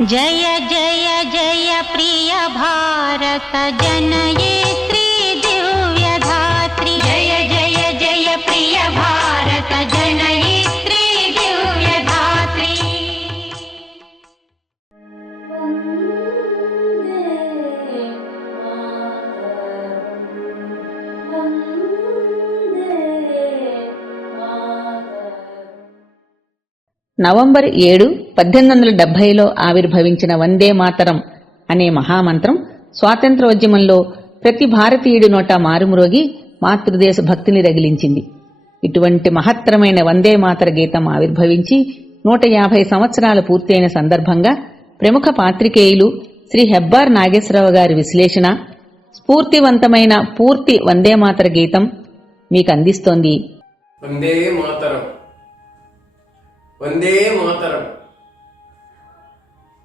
జయ జయ జయ ప్రియ భారత జనయే శ్రీ దివ్యధాత్రి జయ జయ జయ ప్రియ భారత జనయే నవంబర్ ఏడు పద్దెనిమిది వందల డెబ్బైలో ఆవిర్భవించిన వందే మాతరం అనే మహామంత్రం స్వాతంత్రోద్యమంలో ప్రతి భారతీయుడి నోట మారుమురోగి మాతృదేశ భక్తిని రగిలించింది. ఇటువంటి మహత్తరమైన వందే మాతర గీతం ఆవిర్భవించి నూట యాభై సంవత్సరాలు పూర్తయిన సందర్భంగా ప్రముఖ పాత్రికేయులు శ్రీ హెబ్బార్ నాగేశ్వరరావు గారి విశ్లేషణ స్ఫూర్తివంతమైన పూర్తి వందే మాతర గీతం మీకు అందిస్తోంది వందే మాతరం. వందే మాతరం.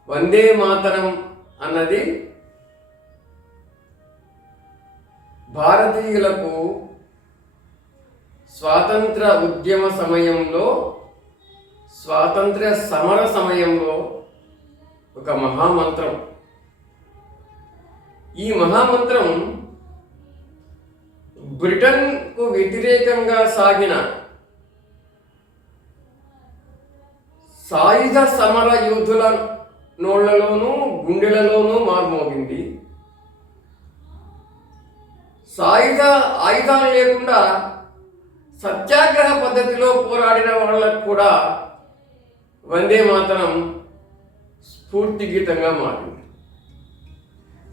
వందే మాతరం అన్నది భారతీయులకు స్వాతంత్ర ఉద్యమ సమయంలో స్వాతంత్ర్య సమర సమయంలో ఒక మహామంత్రం. ఈ మహామంత్రం బ్రిటన్కు వ్యతిరేకంగా సాగిన సాయుధ సమర యోధుల నోళ్ళలోనూ గుండెలలోనూ మార్మోగింది. సాయుధ ఆయుధాలు లేకుండా సత్యాగ్రహ పద్ధతిలో పోరాడిన వాళ్ళకు కూడా వందే మాతరం స్ఫూర్తి గీతంగా మారింది.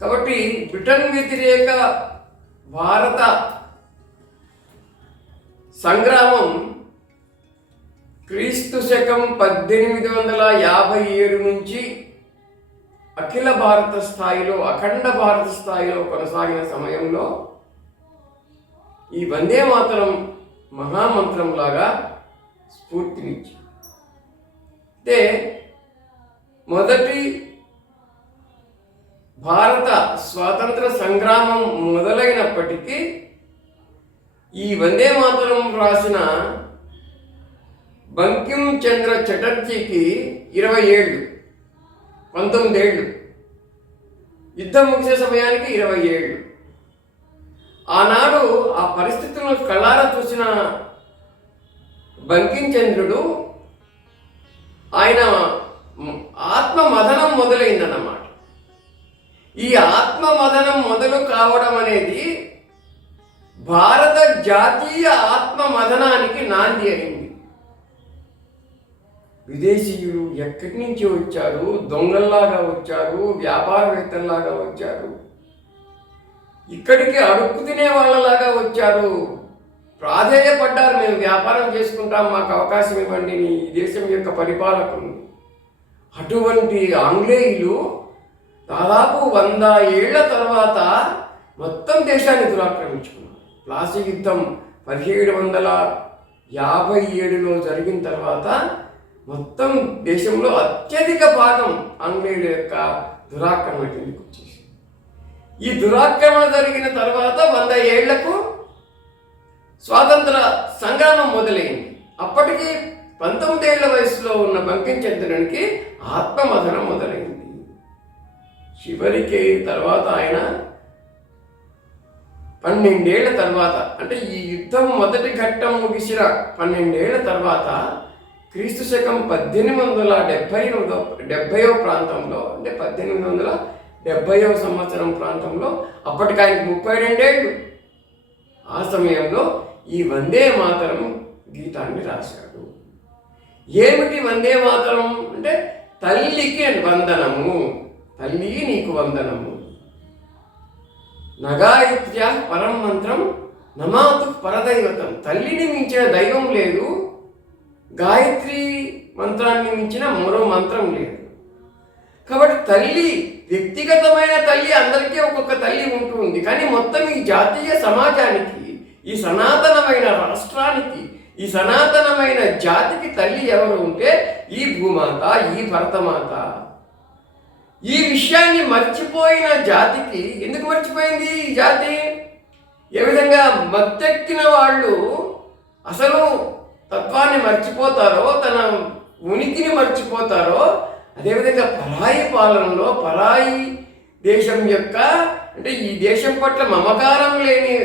కాబట్టి బ్రిటన్ వ్యతిరేక భారత సంగ్రామం క్రీస్తు శకం పద్దెనిమిది వందల యాభై ఏడు నుంచి అఖిల భారత స్థాయిలో అఖండ భారత స్థాయిలో కొనసాగిన సమయంలో ఈ వందే మాతరం మహామంత్రం లాగా స్ఫూర్తినిచ్చి అంటే మొదటి భారత స్వాతంత్ర సంగ్రామం మొదలైనప్పటికీ ఈ వందే మాతరం రాసిన బంకిం చంద్ర చటర్జీకి ఇరవై ఏళ్ళు. పంతొమ్మిది ఏళ్ళు. యుద్ధం ముగిసే సమయానికి ఇరవై ఏళ్ళు. ఆనాడు ఆ పరిస్థితులను కళ్ళారా చూసిన బంకించంద్రుడు ఆయన ఎక్కడి నుంచి వచ్చారు? దొంగల్లాగా వచ్చారు? వ్యాపారవేత్తల్లాగా వచ్చారు? ఇక్కడికి అడుక్కు తినే వాళ్ళలాగా వచ్చారు. ప్రాధేయపడ్డారు. మేము వ్యాపారం చేసుకుంటాం. మాకు అవకాశం ఇవ్వండి. ఈ దేశం యొక్క పరిపాలకులు. అటువంటి ఆంగ్లేయులు దాదాపు వంద ఏళ్ళ తర్వాత మొత్తం దేశాన్ని దురాక్రమించుకున్నారు. ప్లాసీ యుద్ధం పదిహేడు వందల యాభై ఏడులో జరిగిన తర్వాత మొత్తం దేశంలో అత్యధిక భాగం ఆంగ్లేయుల యొక్క దురాక్రమణ కిందకి వచ్చేసి ఈ దురాక్రమణ జరిగిన తర్వాత వంద ఏళ్ళకు స్వాతంత్ర సంగ్రామం మొదలైంది. అప్పటికి పంతొమ్మిదేళ్ళ వయసులో ఉన్న బంకించంద్రునికి ఆత్మమథనం మొదలైంది. చివరికి తర్వాత ఆయన పన్నెండేళ్ళ తర్వాత అంటే ఈ యుద్ధం మొదటి ఘట్టం ముగిసిన పన్నెండేళ్ళ తర్వాత క్రీస్తు శకం పద్దెనిమిది వందల డెబ్బై డెబ్బైవ ప్రాంతంలో అంటే పద్దెనిమిది వందల డెబ్బైవ సంవత్సరం ప్రాంతంలో అప్పటికి ముప్పై రెండేళ్ళు. ఆ సమయంలో ఈ వందే మాతరం గీతాన్ని రాశాడు. ఏమిటి వందే మాతరం? అంటే తల్లికి వందనము తల్లి నీకు వందనము. నగాయత్ర్య పరం మంత్రం నమాతు పరదైవతం. తల్లిని మించిన దైవం లేదు గాయత్రి మంత్రాన్ని మించిన మరో మంత్రం లేదు. కాబట్టి తల్లి వ్యక్తిగతమైన తల్లి అందరికీ ఒక్కొక్క తల్లి ఉంటుంది కానీ మొత్తం ఈ జాతీయ సమాజానికి ఈ సనాతనమైన రాష్ట్రానికి ఈ సనాతనమైన జాతికి తల్లి ఎవరు ఉంటే ఈ భూమాత ఈ భరతమాత. ఈ విషయాన్ని మర్చిపోయిన జాతికి ఎందుకు మర్చిపోయింది ఈ జాతి? ఏ విధంగా మత్తెక్కిన వాళ్ళు అసలు తత్వాన్ని మర్చిపోతారో తన ఉనికిని మర్చిపోతారో అదేవిధంగా పరాయి పాలనలో పరాయి దేశం యొక్క అంటే ఈ దేశం పట్ల మమకారం లేని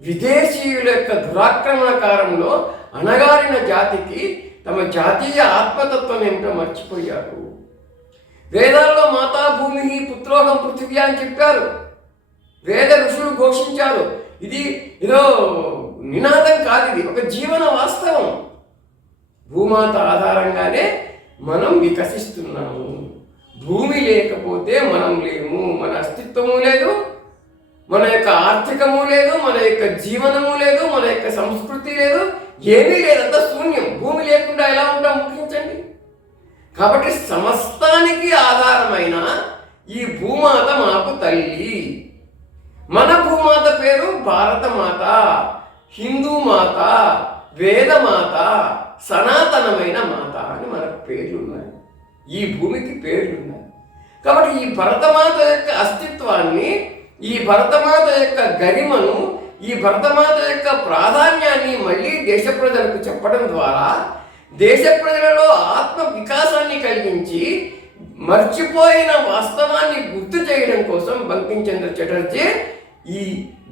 విదేశీయుల యొక్క దురాక్రమణ కాలంలో అణగారిన జాతికి తమ జాతీయ ఆత్మతత్వం ఏమిటో మర్చిపోయారు. వేదాల్లో మాతా భూమి పుత్రోహం పృథివీ అని చెప్పారు. వేద ఋషులు ఘోషించారు. ఇది ఏదో నినాదం కాదు ఇది. ఒక జీవన వాస్తవం. భూమాత ఆధారంగానే మనం వికసిస్తున్నాము. భూమి లేకపోతే మనం లేము. మన అస్తిత్వము లేదు. మన యొక్క ఆర్థికము లేదు. మన యొక్క జీవనము లేదు. మన యొక్క సంస్కృతి లేదు. ఏమీ లేదంతా శూన్యం. భూమి లేకుండా ఎలా ఉంటాం? ఊహించండి కాబట్టి సమస్తానికి ఆధారమైన ఈ భూమాత మాకు తల్లి. మన భూమాత పేరు భారతమాత. హిందూ మాత వేదమాత సనాతనమైన మాత అని మనకు పేర్లు ఉన్నాయి ఈ భూమికి పేర్లు ఉన్నాయి కాబట్టి ఈ భరతమాత యొక్క అస్తిత్వాన్ని ఈ భరతమాత యొక్క గరిమను ఈ భరతమాత యొక్క ప్రాధాన్యాన్ని మళ్ళీ దేశ ప్రజలకు చెప్పడం ద్వారా దేశ ప్రజలలో ఆత్మ వికాసాన్ని కలిగించి మర్చిపోయిన వాస్తవాన్ని గుర్తు చేయడం కోసం బంకించంద్ర చటర్జీ ఈ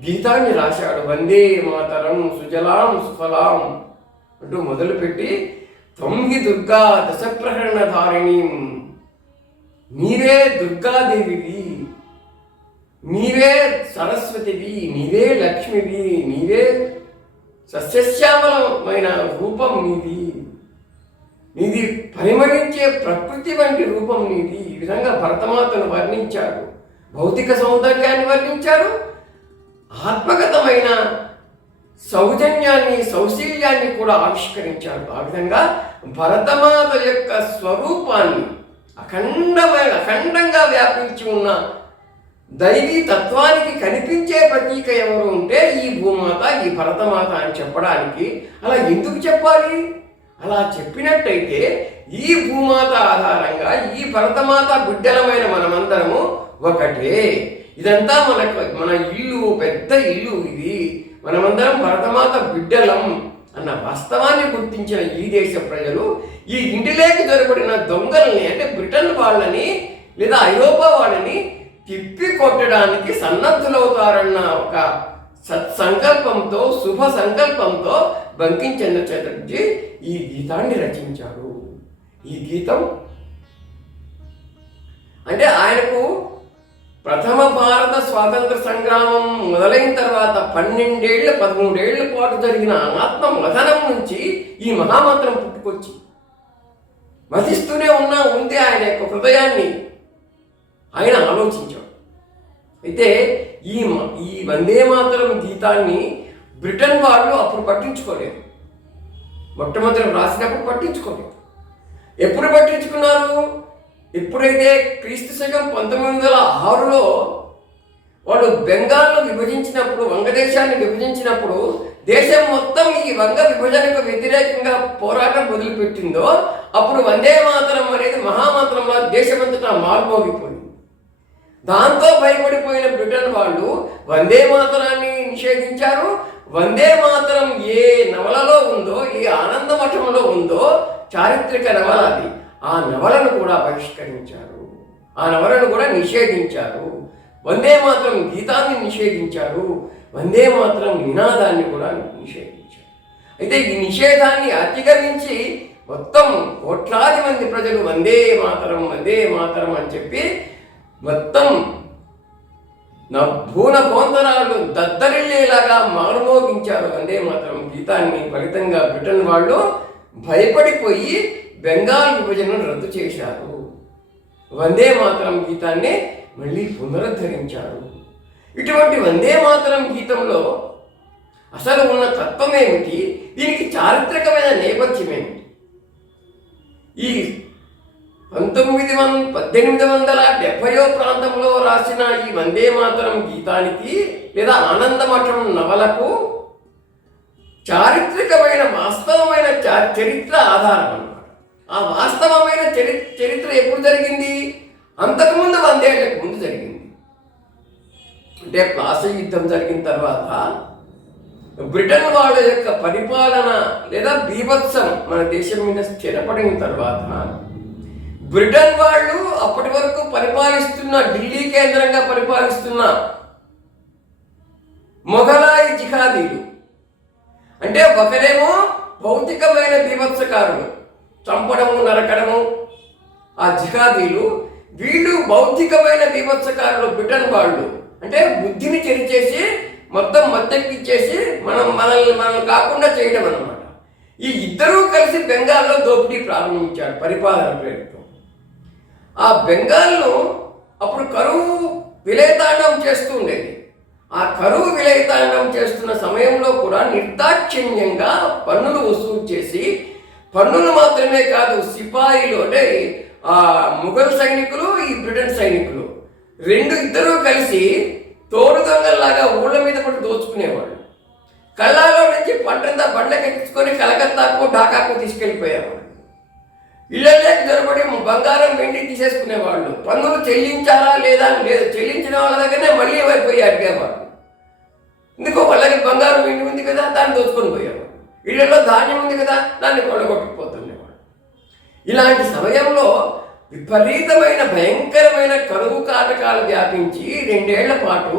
గీతాన్ని రాశాడు. వందే మాతరం సుజలాం సుఫలాం అంటూ మొదలుపెట్టి తొమ్మిది దుర్గా దశప్రహరణ ధారిణి నీవే దుర్గాదేవివి నీవే సరస్వతివి నీవే లక్ష్మివి నీవే సస్యశ్యామలమైన రూపం నీది నీది పరిమళించే ప్రకృతి వంటి రూపం నీది ఈ విధంగా భరతమాతను వర్ణించాడు భౌతిక సౌందర్యాన్ని వర్ణించాడు ఆత్మగతమైన సౌజన్యాన్ని సౌశీల్యాన్ని కూడా ఆవిష్కరించాడు. ఆ విధంగా భరతమాత యొక్క స్వరూపాన్ని అఖండమైన అఖండంగా వ్యాపించి ఉన్న దైవీ తత్వానికి కనిపించే ప్రతీక ఎవరు ఉంటే ఈ భూమాత ఈ భరతమాత అని చెప్పడానికి అలా ఎందుకు చెప్పాలి? అలా చెప్పినట్టయితే ఈ భూమాత ఆధారంగా ఈ భరతమాత బిడ్డలమైన మనమందరము ఒకటే. ఇదంతా మనకు మన ఇల్లు పెద్ద ఇల్లు ఇది. మనమందరం భరతమాత బిడ్డలం అన్న వాస్తవాన్ని గుర్తించిన ఈ దేశ ప్రజలు ఈ ఇంటిలోకి దొరకబడిన దొంగల్ని అంటే బ్రిటన్ వాళ్ళని లేదా ఐరోపా వాళ్ళని తిప్పి కొట్టడానికి సన్నద్ధులవుతారన్న ఒక సత్సంకల్పంతో శుభ సంకల్పంతో బంకించంద్ర చటర్జీ ఈ గీతాన్ని రచించారు ఈ గీతం అంటే ఆయనకు ప్రథమ భారత స్వాతంత్ర సంగ్రామం మొదలైన తర్వాత పన్నెండేళ్ళ పదమూడేళ్ళ పాటు జరిగిన ఆత్మ మథనం నుంచి ఈ మహామంత్రం పుట్టుకొచ్చి మతిస్తూనే ఉన్నా ఉంది ఆయన యొక్క హృదయాన్ని ఆయన ఆలోచించాడు. అయితే ఈ మ- ఈ వందే మాతరం గీతాన్ని బ్రిటన్ వాళ్ళు అప్పుడు పట్టించుకోలేదు. మొట్టమొదటి రాసినప్పుడు పట్టించుకోలేదు. ఎప్పుడు పట్టించుకున్నారు? ఎప్పుడైతే క్రీస్తు శకం పంతొమ్మిది వందల ఆరులో వాళ్ళు బెంగాల్ను విభజించినప్పుడు వంగదేశాన్ని విభజించినప్పుడు దేశం మొత్తం ఈ వంగ విభజనకు వ్యతిరేకంగా పోరాటం మొదలుపెట్టిందో అప్పుడు వందే మాతరం అనేది మహామాతరంలో దేశమంతటా మారుమోగిపోయింది. దాంతో భయపడిపోయిన బ్రిటన్ వాళ్ళు వందే మాతరాన్ని నిషేధించారు. వందే మాతరం ఏ నవలలో ఉందో ఏ ఆనంద మఠంలో ఉందో చారిత్రక నవల అది ఆ నవలను కూడా బహిష్కరించారు. ఆ నవలను కూడా నిషేధించారు. వందే మాత్రం గీతాన్ని నిషేధించారు. వందే మాత్రం నినాదాన్ని కూడా నిషేధించారు. అయితే ఈ నిషేధాన్ని అతిగమించి మొత్తం కోట్లాది మంది ప్రజలు వందే మాతరం వందే మాతరం అని చెప్పి మొత్తం నా భూన పోంతరాలు దద్దరిల్లేలాగా మారుమోగించారు. వందే మాత్రం గీతాన్ని ఫలితంగా బ్రిటన్ వాళ్ళు భయపడిపోయి బెంగాల్ విభజనను రద్దు చేశారు. వందే మాతరం గీతాన్ని మళ్ళీ పునరుద్ధరించారు. ఇటువంటి వందే మాతరం గీతంలో అసలు ఉన్న తత్వం ఏమిటి దీనికి చారిత్రకమైన నేపథ్యం ఏమిటి ఈ పంతొమ్మిది వం పద్దెనిమిది వందల డెబ్బయో ప్రాంతంలో రాసిన ఈ వందే మాతరం గీతానికి లేదా ఆనందమఠం నవలకు చారిత్రకమైన వాస్తవమైన చరిత్ర ఆధారం. ఆ వాస్తవమైన చరి చరిత్ర ఎప్పుడు జరిగింది? అంతకుముందు వందేళ్ళకు ముందు జరిగింది. అంటే ప్లాసీ యుద్ధం జరిగిన తర్వాత బ్రిటన్ వాళ్ళ యొక్క పరిపాలన లేదా బీభత్సం మన దేశం మీద స్థిరపడిన తర్వాత బ్రిటన్ వాళ్ళు అప్పటి వరకు పరిపాలిస్తున్న ఢిల్లీ కేంద్రంగా పరిపాలిస్తున్న మొఘలాయి జిహాదీలు. అంటే ఒకరేమో భౌతికమైన బీభత్సకారులు. చంపడము నరకడము. ఆ జిహాదీలు వీళ్ళు భౌతికమైన బీభత్సకారులు బ్రిటన్ వాళ్ళు. అంటే బుద్ధిని చెరిచేసి మొత్తం మత్తెక్కిచ్చేసి మనం మనల్ని మనం కాకుండా చేయడం అన్నమాట. ఈ ఇద్దరూ కలిసి బెంగాల్లో దోపిడీ ప్రారంభించారు పరిపాలన పేరుతో ఆ బెంగాల్లో అప్పుడు కరువు విలయతాండం చేస్తూ ఉండేది. ఆ కరువు విలయతాండం చేస్తున్న సమయంలో కూడా నిర్దాక్షిణ్యంగా పన్నులు వసూలు చేసి పన్నులు మాత్రమే కాదు సిపాయిలు అంటే ఆ ముఘల్ సైనికులు ఈ బ్రిటన్ సైనికులు. రెండు ఇద్దరూ కలిసి తోడు దొంగల్లాగా ఊళ్ళ మీద పడి దోచుకునేవాళ్ళు. కళ్ళాలో నుంచి పంటంతా బండకెక్కించుకొని కలకత్తాకు ఢాకాకు తీసుకెళ్ళిపోయేవాళ్ళు. ఇళ్ళలోకి దొరబడి బంగారం వెండి తీసేసుకునేవాళ్ళు. పన్నులు చెల్లించాలా లేదా అని లేదు చెల్లించిన వాళ్ళ దగ్గరనే మళ్ళీ వైపోయి అడిగేవాళ్ళు? ఎందుకో వాళ్ళకి బంగారం వెండి ఉంది కదా దాన్ని దోచుకొని పోయేవాళ్ళు. వీళ్ళలో ధాన్యం ఉంది కదా దాన్ని కొనగొట్టుకుపోతుండేవాడు ఇలాంటి సమయంలో విపరీతమైన భయంకరమైన కరువు కాటకాలు వ్యాపించి రెండేళ్ళ పాటు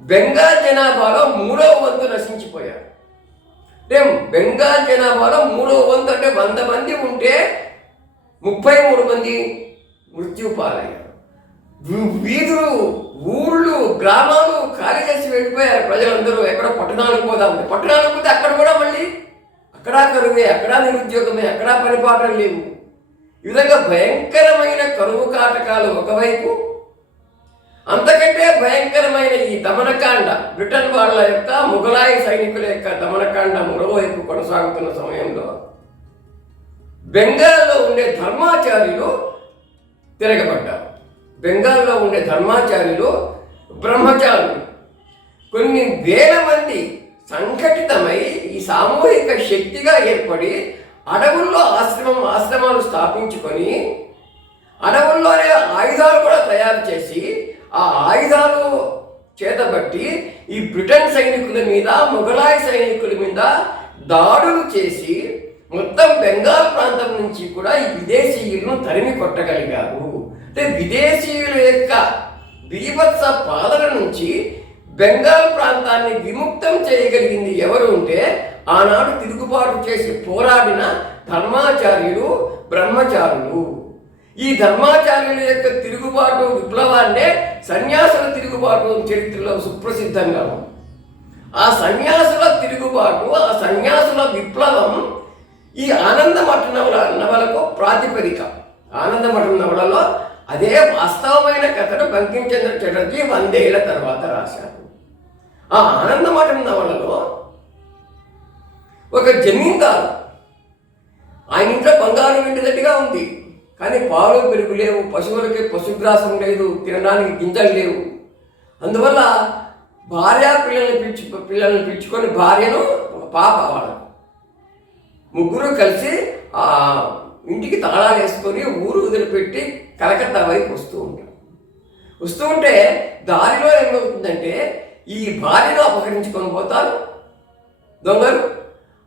బెంగాల్ జనాభాలో మూడో వంతు నశించిపోయారు. అంటే బెంగాల్ జనాభాలో మూడో వంతు అంటే వంద మంది ఉంటే ముప్పై మూడు మంది మృత్యుపాలయ్యారు. వీధులు ఊళ్ళు గ్రామాలు ఖాళీ చేసి వెళ్ళిపోయారు ప్రజలందరూ. ఎక్కడో పట్టణాలకు పోదాం. పట్టణాలకు పోతే అక్కడ కూడా మళ్ళీ అక్కడ కరువే అక్కడ నిరుద్యోగమే అక్కడ పరిపాటలు లేవు. ఈ విధంగా భయంకరమైన కరువు కాటకాలు ఒకవైపు అంతకంటే భయంకరమైన ఈ దమనకాండ బ్రిటన్ వాళ్ళ యొక్క ముఘలాయి సైనికుల యొక్క దమనకాండ మరోవైపు కొనసాగుతున్న సమయంలో బెంగాల్లో ఉండే ధర్మాచార్యులు తిరగబడ్డారు. బెంగాల్లో ఉండే ధర్మాచార్యులు బ్రహ్మచారులు. కొన్ని వేల మంది సంఘటితమై ఈ సామూహిక శక్తిగా ఏర్పడి అడవుల్లో ఆశ్రమం ఆశ్రమాలు స్థాపించుకొని అడవుల్లోనే ఆయుధాలు కూడా తయారు చేసి ఆ ఆయుధాలు చేతబట్టి ఈ బ్రిటన్ సైనికుల మీద మొఘలాయి సైనికుల మీద దాడులు చేసి మొత్తం బెంగాల్ ప్రాంతం నుంచి కూడా ఈ విదేశీయులను తరిమి కొట్టగలిగారు అంటే విదేశీయుల యొక్క బీభత్స బాధల నుంచి బెంగాల్ ప్రాంతాన్ని విముక్తం చేయగలిగింది ఎవరు ఉంటే ఆనాడు తిరుగుబాటు చేసి పోరాడిన ధర్మాచార్యులు బ్రహ్మచారులు. ఈ ధర్మాచార్యుల యొక్క తిరుగుబాటు విప్లవాన్నే సన్యాసుల తిరుగుబాటు చరిత్రలో సుప్రసిద్ధంగా ఉంది. ఆ సన్యాసుల తిరుగుబాటు ఆ సన్యాసుల విప్లవం ఈ ఆనందమఠ నవల నవలకు ప్రాతిపదిక. ఆనందమఠ నవలలో అదే వాస్తవమైన కథను బంకించంద్ర చటర్జీ వందేళ్ళ తర్వాత రాశారు. ఆ ఆనందమఠం నవలలో ఒక జమీందారు ఆయన ఇంట్లో బంగారం వెండిదట్టుగా ఉంది కానీ పాలు పెరుగు లేవు పశువులకి పశుగ్రాసం లేదు తినడానికి గింజలు లేవు. అందువల్ల భార్య పిల్లల్ని పిలిచి పిల్లల్ని పిలుచుకొని భార్యను పాప వాళ్ళ ముగ్గురు కలిసి ఆ ఇంటికి తాళాలు వేసుకొని ఊరు వదిలిపెట్టి కలకత్తా వైపు వస్తూ ఉంటాడు వస్తూ ఉంటే దారిలో ఏమవుతుందంటే ఈ భార్యను అపహరించుకొని పోతారు. దొంగలు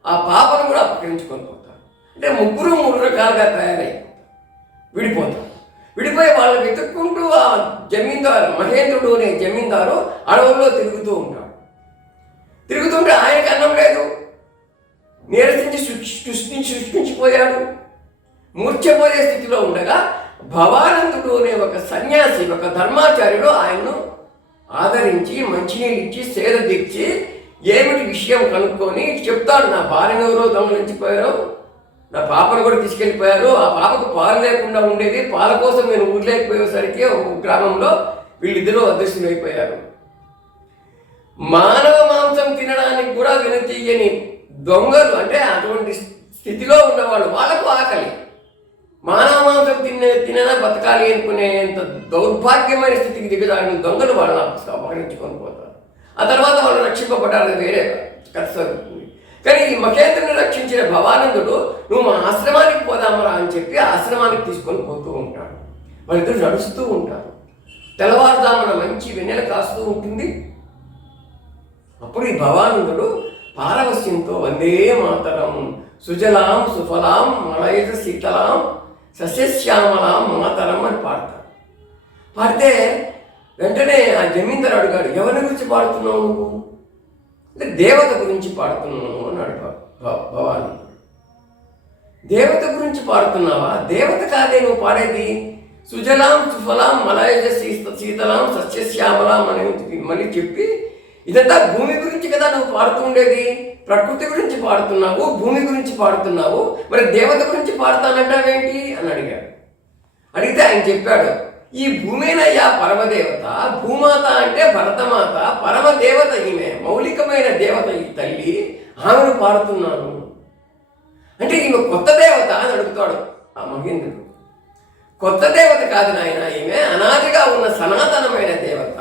ఆ పాపను కూడా అపహరించుకొని పోతారు. అంటే ముగ్గురు మూడు రకాలుగా తయారైపోతారు. విడిపోతారు. విడిపోయి వాళ్ళు వెతుక్కుంటూ ఆ జమీందారు మహేంద్రుడు అనే జమీందారు అడవుల్లో తిరుగుతూ ఉంటాడు. తిరుగుతుంటే ఆయనకి అన్నం లేదు. నీరసించి సృష్టి సృష్టించి సృష్టించిపోయాడు. మూర్ఛపోయే స్థితిలో ఉండగా భవానందుడు అనే ఒక సన్యాసి ఒక ధర్మాచార్యుడు ఆయన్ను ఆదరించి మంచినీళ్ళు ఇచ్చి సేద తీర్చి ఏమిటి విషయం కనుక్కొని చెప్తాడు. నా భార్యను ఎవరో దొంగలించిపోయారు నా పాపను కూడా తీసుకెళ్ళిపోయారు. ఆ పాపకు పాలు లేకుండా ఉండేది. పాల కోసం నేను ఊర్లేకపోయేసరికి ఒక గ్రామంలో వీళ్ళిద్దరూ అదృశ్యమైపోయారు. మానవ మాంసం తినడానికి కూడా వినతీయని దొంగలు అంటే అటువంటి స్థితిలో ఉన్నవాళ్ళు వాళ్ళకు ఆకలి. మానవ మాంసం తినే తిననా బతకాలి అనుకునేంత దౌర్భాగ్యమైన స్థితికి దిగజారిన దొంగలు వాళ్ళని అపహరించుకొని పోతారు. ఆ తర్వాత వాళ్ళు రక్షింపబడాలని వేరే కథ జరుగుతుంది కానీ ఈ మహేంద్రుని రక్షించిన భవానందుడు నువ్వు మా ఆశ్రమానికి పోదామరా అని చెప్పి ఆశ్రమానికి తీసుకొని పోతూ ఉంటాడు. వాళ్ళిద్దరు నడుస్తూ ఉంటారు. తెల్లవారుదామన మంచి వెన్నెల కాస్తూ ఉంటుంది. అప్పుడు ఈ భవానందుడు పారవస్యంతో వందే మాతరం సుజలాం సుఫలాం మలయజ శీతలాం సస్యశ్యామల మాతరం అని పాడతారు పాడితే వెంటనే ఆ జమీందారు అడిగాడు ఎవరి గురించి పాడుతున్నావు నువ్వు? అంటే దేవత గురించి పాడుతున్నాను అన్నాడు భ- భవాని. దేవత గురించి పాడుతున్నావా? దేవత కాదే నువ్వు పాడేది? సుజలాం సుఫలాం మలయజ సీత శీతలాం సస్యశ్యామలాం అని మళ్ళీ చెప్పి ఇదంతా భూమి గురించి కదా నువ్వు పాడుతూ ఉండేది? ప్రకృతి గురించి పాడుతున్నావు భూమి గురించి పాడుతున్నావు మరి దేవత గురించి పాడుతానంటావేంటి అని అడిగాడు. అడిగితే ఆయన చెప్పాడు ఈ భూమేనయ్యా పరమదేవత భూమాత అంటే భరతమాత పరమదేవత ఈమె మౌలికమైన దేవత ఈ తల్లి ఆమెను పాడుతున్నాను. అంటే ఈమె కొత్త దేవత అని అడుగుతాడు ఆ మహేంద్రుడు. కొత్త దేవత కాదు నాయన ఈమె అనాదిగా ఉన్న సనాతనమైన దేవత.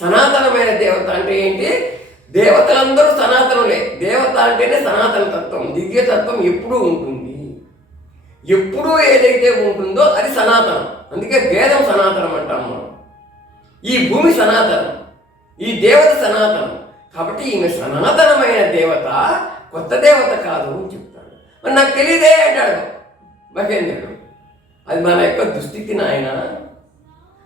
సనాతనమైన దేవత అంటే ఏంటి? దేవతలందరూ సనాతనులే. దేవత అంటేనే సనాతన తత్వం దివ్య తత్వం ఎప్పుడూ ఉంటుంది. ఎప్పుడూ ఏదైతే ఉంటుందో అది సనాతనం. అందుకే వేదం సనాతనం అంటాం మనం. ఈ భూమి సనాతనం ఈ దేవత సనాతనం. కాబట్టి ఈమె సనాతనమైన దేవత కొత్త దేవత కాదు అని చెప్తాడు. మరి నాకు తెలియదే అంటాడు మహేంద్రుడు. అది మన యొక్క దుస్థితి నాయన.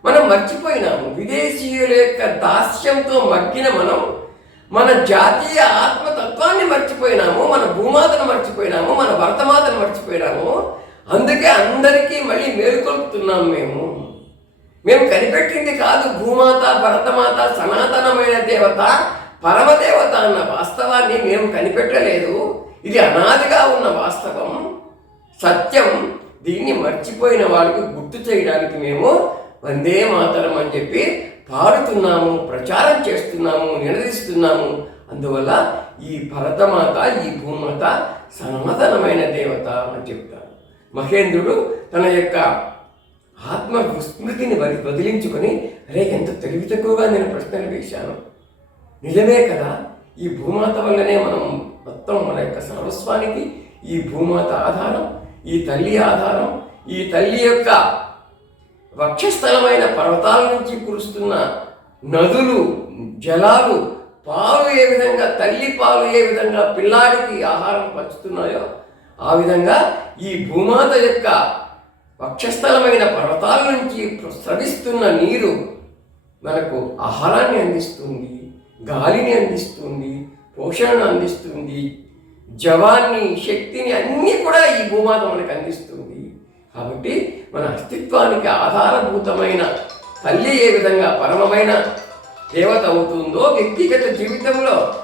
మనం మర్చిపోయినాము. విదేశీయుల యొక్క దాస్యంతో మగ్గిన మనం మన జాతీయ ఆత్మతత్వాన్ని మర్చిపోయినాము మన భూమాతను మర్చిపోయినాము మన భర్తమాతను మర్చిపోయినాము. అందుకే అందరికీ మళ్ళీ మేలుకొల్పుతున్నాం మేము. మేము కనిపెట్టింది కాదు భూమాత భరతమాత సనాతనమైన దేవత పరమదేవత అన్న వాస్తవాన్ని మేము కనిపెట్టలేదు. ఇది అనాదిగా ఉన్న వాస్తవం. సత్యం దీన్ని మర్చిపోయిన వాళ్ళకి గుర్తు చేయడానికి మేము వందే మాతరం అని చెప్పి పాడుతున్నాము ప్రచారం చేస్తున్నాము నిలదీస్తున్నాము అందువల్ల ఈ భరతమాత ఈ భూమాత సనాతనమైన దేవత అని చెప్తారు. మహేంద్రుడు తన యొక్క ఆత్మ విస్మృతిని వది వదిలించుకొని అరే ఎంత తెలివి తక్కువగా నేను ప్రశ్నలు వేశాను. నిజమే కదా ఈ భూమాత వల్లనే మనం మొత్తం మన యొక్క సర్వస్వానికి ఈ భూమాత ఆధారం ఈ తల్లి ఆధారం ఈ తల్లి యొక్క వక్షస్థలమైన పర్వతాల నుంచి కురుస్తున్న నదులు జలాలు పాలు ఏ విధంగా తల్లి పాలు ఏ విధంగా పిల్లాడికి ఆహారం పంచుతున్నాయో ఆ విధంగా ఈ భూమాత యొక్క వక్షస్థలమైన పర్వతాల నుంచి స్రవిస్తున్న నీరు మనకు ఆహారాన్ని అందిస్తుంది గాలిని అందిస్తుంది పోషణను అందిస్తుంది జవాన్ని శక్తిని అన్నీ కూడా ఈ భూమాత మనకు అందిస్తుంది. కాబట్టి మన అస్తిత్వానికి ఆధారభూతమైన తల్లి ఏ విధంగా పరమమైన దేవత అవుతుందో వ్యక్తిగత జీవితంలో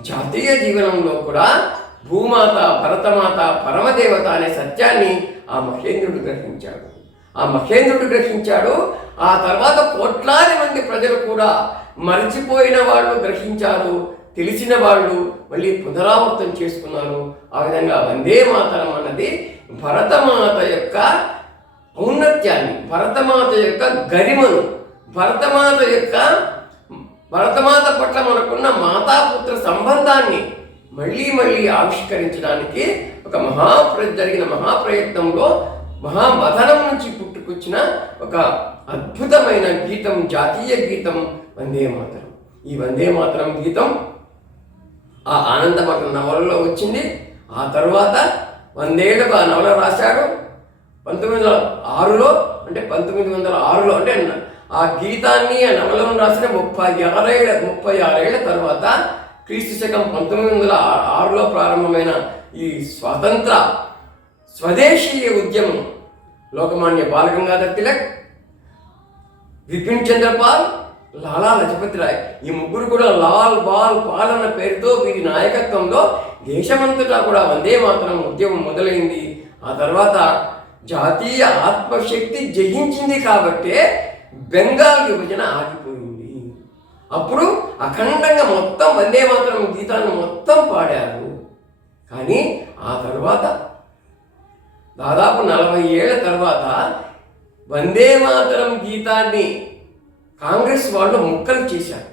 జాతీయ జీవనంలో కూడా భూమాత భరతమాత పరమదేవత అనే సత్యాన్ని ఆ మహేంద్రుడు గ్రహించాడు. ఆ మహేంద్రుడు గ్రహించాడు. ఆ తర్వాత కోట్లాది మంది ప్రజలు కూడా మర్చిపోయిన వాళ్ళు గ్రహించారు. తెలిసిన వాళ్ళు మళ్ళీ పునరావృతం చేసుకున్నారు. ఆ విధంగా వందే మాతరం అన్నది భరతమాత యొక్క ఔన్నత్యాన్ని భరతమాత యొక్క గరిమను భరతమాత యొక్క భరతమాత పట్ల మనకున్న మాతాపుత్ర సంబంధాన్ని మళ్ళీ మళ్ళీ ఆవిష్కరించడానికి ఒక మహాప్ర జరిగిన మహాప్రయత్నంలో మహామథనం నుంచి పుట్టుకొచ్చిన ఒక అద్భుతమైన గీతం జాతీయ గీతం వందే మాతరం. ఈ వందే మాతరం గీతం ఆ ఆనందమఠ నవలలో వచ్చింది. ఆ తర్వాత వందేళ్ళకు ఆ నవల రాశారు. పంతొమ్మిది వందల ఆరులో అంటే పంతొమ్మిది వందల ఆరులో అంటే ఆ గీతాన్ని ఆ నవలను రాసిన ముప్పై ఆరేళ్ళ ముప్పై ఆరేళ్ళ తర్వాత క్రీస్తు శకం పంతొమ్మిది వందల ఆరులో ప్రారంభమైన ఈ స్వాతంత్ర స్వదేశీయ ఉద్యమం లోకమాన్య బాలగంగాధర్ తిలక్ విపిన్ చంద్రపాల్ లాలా లజపతి రాయ్ ఈ ముగ్గురు కూడా లాల్ బాల్ పాల్ అన్న పేరుతో వీరి నాయకత్వంలో దేశమంతటా కూడా వందే మాత్రం ఉద్యమం మొదలైంది. ఆ తర్వాత జాతీయ ఆత్మశక్తి జయించింది కాబట్టే బెంగాల్ విభజన ఆగిపోయింది. అప్పుడు అఖండంగా మొత్తం వందే మాత్రం గీతాన్ని మొత్తం పాడారు. కానీ ఆ తర్వాత దాదాపు నలభై ఏళ్ళ తర్వాత వందే మాతరం గీతాన్ని కాంగ్రెస్ వాళ్ళు ముక్కలు చేశారు.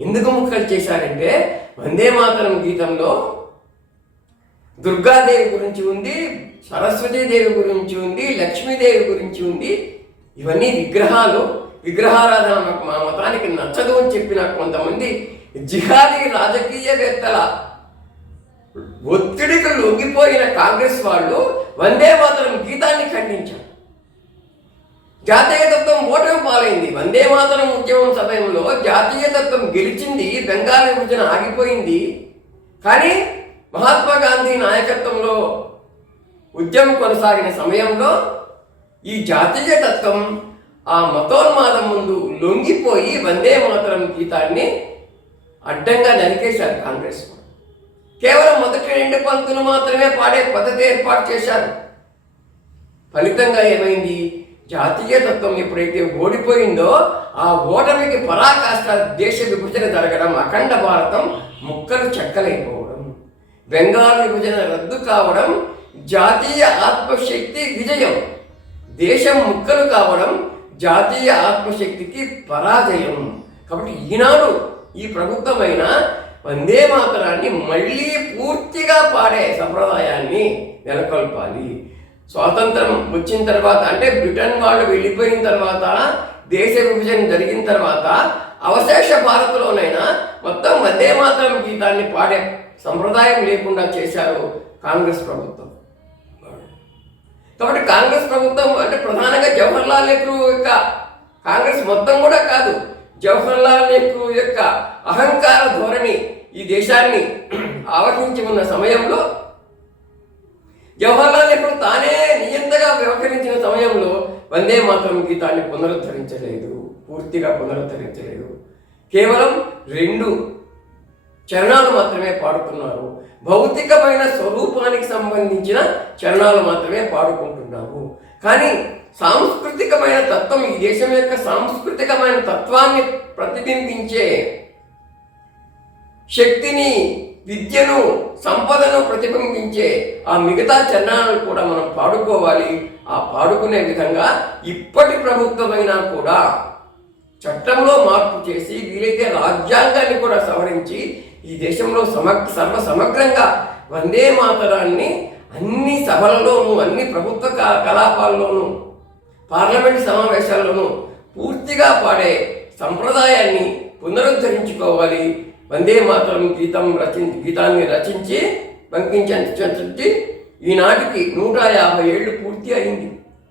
ఎందుకు ముక్కలు చేశారంటే వందే మాతరం గీతంలో దుర్గాదేవి గురించి ఉంది సరస్వతీదేవి గురించి ఉంది లక్ష్మీదేవి గురించి ఉంది. ఇవన్నీ విగ్రహాలు విగ్రహారాధన మా మతానికి నచ్చదు అని చెప్పిన కొంతమంది జిహాదీ రాజకీయవేత్తల ఒత్తిడికి లొంగిపోయిన కాంగ్రెస్ వాళ్ళు వందే మాతరం గీతాన్ని ఖండించారు. జాతీయతత్వం ఓటమి వందే మాతరం ఉద్యమం సమయంలో జాతీయతత్వం గెలిచింది బెంగాల్ విభజన ఆగిపోయింది. కానీ మహాత్మా గాంధీ నాయకత్వంలో ఉద్యమం కొనసాగిన సమయంలో ఈ జాతీయ తత్వం ఆ మతోన్మాదం ముందు లొంగిపోయి వందే మాతరం గీతాన్ని అడ్డంగా నరికేశారు కాంగ్రెస్ కేవలం మొదటి రెండు పంక్తులు మాత్రమే పాడే పద్ధతి ఏర్పాటు చేశారు. ఫలితంగా ఏమైంది? జాతీయ తత్వం ఎప్పుడైతే ఓడిపోయిందో ఆ ఓటమికి పరాకాష్ట దేశ విభజన జరగడం అఖండ భారతం ముక్కలు చెక్కలైపోవడం బెంగాల్ విభజన రద్దు కావడం జాతీయ ఆత్మశక్తి విజయం దేశం ముక్కలు కావడం జాతీయ ఆత్మశక్తికి పరాజయం. కాబట్టి ఈనాడు ఈ ప్రభుత్వమైన వందే మాతరాన్ని మళ్ళీ పూర్తిగా పాడే సంప్రదాయాన్ని నెలకొల్పాలి. స్వాతంత్రం వచ్చిన తర్వాత అంటే బ్రిటన్ వాళ్ళు వెళ్ళిపోయిన తర్వాత దేశ విభజన జరిగిన తర్వాత అవశేష భారత్లోనైనా మొత్తం వందే మాత్రం గీతాన్ని పాడే సంప్రదాయం లేకుండా చేశారు కాంగ్రెస్ ప్రభుత్వం. కాబట్టి కాంగ్రెస్ ప్రభుత్వం అంటే ప్రధానంగా జవహర్లాల్ నెహ్రూ యొక్క కాంగ్రెస్ మొత్తం కూడా కాదు జవహర్లాల్ నెహ్రూ యొక్క అహంకార ధోరణి ఈ దేశాన్ని ఆవహించి ఉన్న సమయంలో జవహర్లాల్ నెహ్రూ తానే నియంతగా వ్యవహరించిన సమయంలో వందే మాత్రం గీతాన్ని పునరుద్ధరించలేదు పూర్తిగా పునరుద్ధరించలేదు. కేవలం రెండు చరణాలు మాత్రమే పాడుతున్నారు. భౌతికమైన స్వరూపానికి సంబంధించిన చరణాలు మాత్రమే పాడుకుంటున్నారు కానీ సాంస్కృతికమైన తత్వం ఈ దేశం యొక్క సాంస్కృతికమైన తత్వాన్ని ప్రతిబింబించే శక్తిని విద్యను సంపదను ప్రతిబింబించే ఆ మిగతా చరణాలను కూడా మనం పాడుకోవాలి. ఆ పాడుకునే విధంగా ఇప్పటి ప్రభుత్వమైనా కూడా చట్టంలో మార్పు చేసి వీలైతే రాజ్యాంగాన్ని కూడా సవరించి ఈ దేశంలో సమగ్ సర్వ సమగ్రంగా వందే మాతరాన్ని అన్ని సభలలోనూ అన్ని ప్రభుత్వ క- కలాపాల్లోనూ పార్లమెంట్ సమావేశాల్లోనూ పూర్తిగా పాడే సంప్రదాయాన్ని పునరుద్ధరించుకోవాలి. వందే మాతరం గీతం రచించి గీతాన్ని రచించి పంపించి ఈనాటికి నూట యాభై ఏళ్ళు పూర్తి అయింది.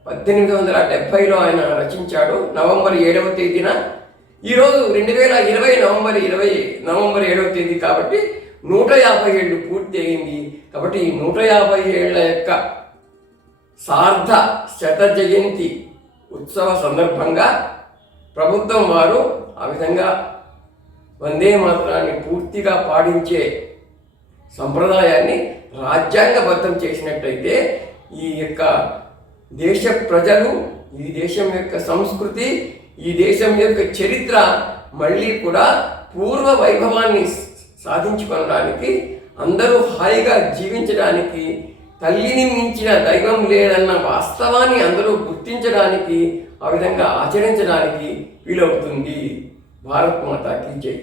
పద్దెనిమిది వందల డెబ్భైలో ఆయన రచించాడు నవంబర్ ఏడవ తేదీన. ఈరోజు రెండు వేల ఇరవై నవంబర్ ఇరవై నవంబర్ ఏడవ తేదీ కాబట్టి నూట యాభై ఏళ్ళు పూర్తి అయింది. కాబట్టి ఈ నూట యాభై ఏళ్ళ యొక్క సార్ధ శత జయంతి ఉత్సవ సందర్భంగా ప్రభుత్వం వారు ఆ విధంగా వందే మాతరాన్ని పూర్తిగా పాటించే సంప్రదాయాన్ని రాజ్యాంగబద్ధం చేసినట్టయితే ఈ యొక్క దేశ ప్రజలు ఈ దేశం యొక్క సంస్కృతి ఈ దేశం యొక్క చరిత్ర మళ్ళీ కూడా పూర్వ వైభవాన్ని సాధించుకోవడానికి అందరూ హాయిగా జీవించడానికి తల్లిని మించిన దైవం లేదన్న వాస్తవాన్ని అందరూ గుర్తించడానికి ఆ విధంగా ఆచరించడానికి వీలవుతుంది. భారత్ మాత కీ జై